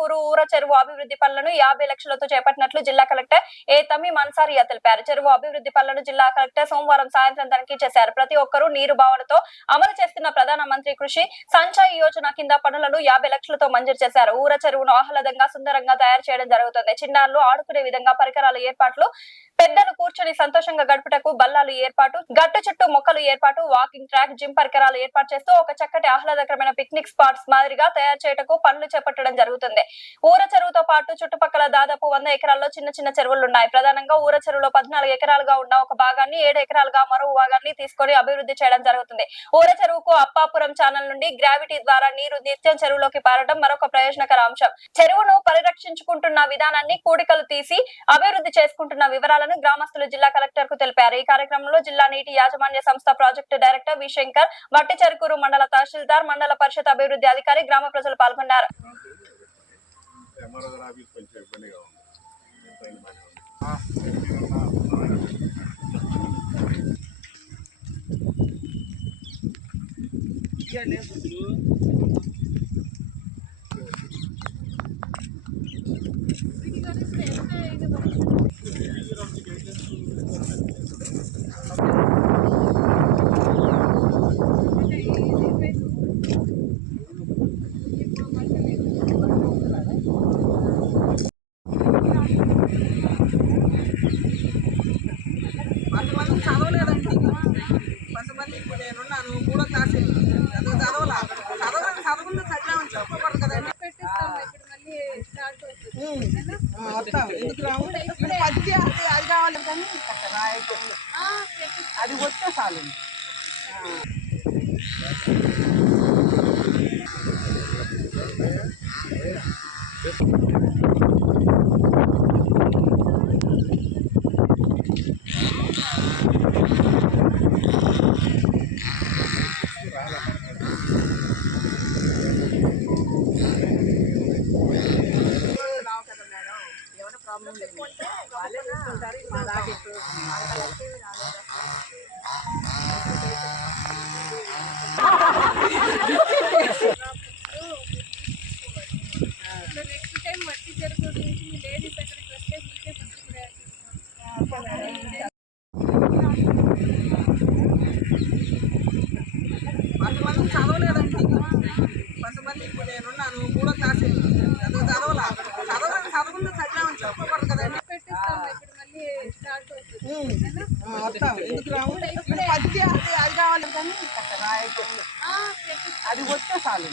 ఆత్మకూరు ఊర చెరువు అభివృద్ధి పనులను 50 లక్షలతో చేపట్టినట్లు జిల్లా కలెక్టర్ ఏ తమీం అన్సారియా తెలిపారు. చెరువు అభివృద్ధి పనులను జిల్లా కలెక్టర్ సోమవారం సాయంత్రం తనిఖీ చేశారు. ప్రతి ఒక్కరూ నీరు భావనతో అమలు చేస్తున్న ప్రధాన మంత్రి కృషి సంచయ్ యోజన కింద పనులను 50 లక్షలతో మంజూరు చేశారు. ఊర చెరువును ఆహ్లాదంగా సుందరంగా తయారు చేయడం జరుగుతుంది. చిన్నారులు ఆడుకునే విధంగా పరికరాల ఏర్పాట్లు, పెద్దలు కూర్చొని సంతోషంగా గడుపుటకు బల్లాలు ఏర్పాటు, గట్టు చుట్టూ మొక్కలు ఏర్పాటు, వాకింగ్ ట్రాక్, జిమ్ పరికరాలు ఏర్పాటు చేస్తూ ఒక చక్కటి ఆహ్లాదకరమైన పిక్నిక్ స్పాట్స్ మాదిరిగా తయారు చేయటకు పనులు చేపట్టడం జరుగుతుంది. ఊర చెరువుతో పాటు చుట్టుపక్కల దాదాపు 100 ఎకరాల్లో చిన్న చిన్న చెరువులున్నాయి. ప్రధానంగా ఊర చెరువులో 14 ఎకరాలుగా ఉన్న ఒక భాగాన్ని 7 ఎకరాలుగా మరో భాగాన్ని తీసుకొని అభివృద్ధి చేయడం జరుగుతుంది. ఊర చెరువుకు అప్పాపురం ఛానల్ నుండి గ్రావిటీ ద్వారా నీరు నిత్యం చెరువులోకి పారడం మరొక ప్రయోజనకర అంశం. చెరువును పరిరక్షించుకుంటున్న విధానాన్ని, కూడికలు తీసి అభివృద్ధి చేసుకుంటున్న వివరాలను గ్రామస్తులు జిల్లా కలెక్టర్ కు తెలిపారు. ఈ కార్యక్రమంలో జిల్లా నీటి యాజమాన్య సంస్థ ప్రాజెక్టు డైరెక్టర్ వి శంకర్, వట్టిచెరుకూరు మండల తహసీల్దార్, మండల పరిషత్ అభివృద్ధి అధికారి, గ్రామ ప్రజలు పాల్గొన్నారు. చదవలేదండి. కొంతమంది ఇప్పుడు నేనున్నాను 3వ క్లాస్ చదవకుండా చదివామని చెప్పకూడదు కదండి. వస్తాం ఎందుకు రాము. పత్తి అది కావాలి కానీ అది వస్తే చాలు. కొంతమంది చదవలేదండి. కొంతమంది ఇప్పుడు నేనున్నాను 3వ క్లాస్ చదవకుండా చదివామని చెప్పకూడదు కదండి. వస్తాం ఎందుకు రాము. పత్తి అది కావాలి కానీ అది వస్తే చాలు.